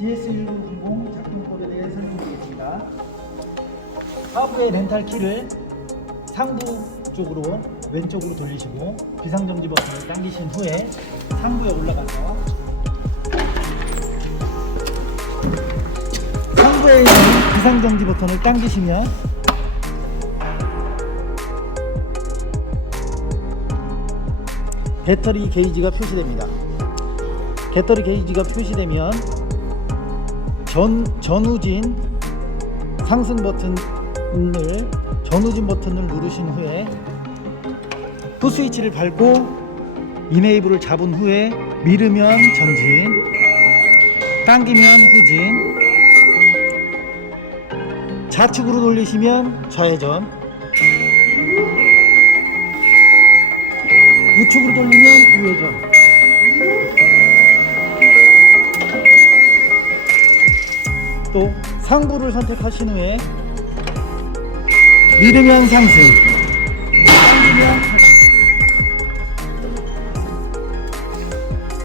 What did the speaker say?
GS1900 작동 코드에 대해 설명드리겠습니다. 하부의 렌탈 키를 상부 쪽으로 왼쪽으로 돌리시고 비상정지 버튼을 당기신 후에 상부에 올라가서 상부에 있는 비상정지 버튼을 당기시면 배터리 게이지가 표시됩니다. 배터리 게이지가 표시되면 전 전후진 상승 버튼을 전후진 버튼을 누르신 후에 푸 스위치를 밟고 이네이블을 잡은 후에 밀으면 전진 당기면 후진 좌측으로 돌리시면 좌회전 우측으로 돌리면 우회전 또 상부를 선택하신 후에 밀으면 상승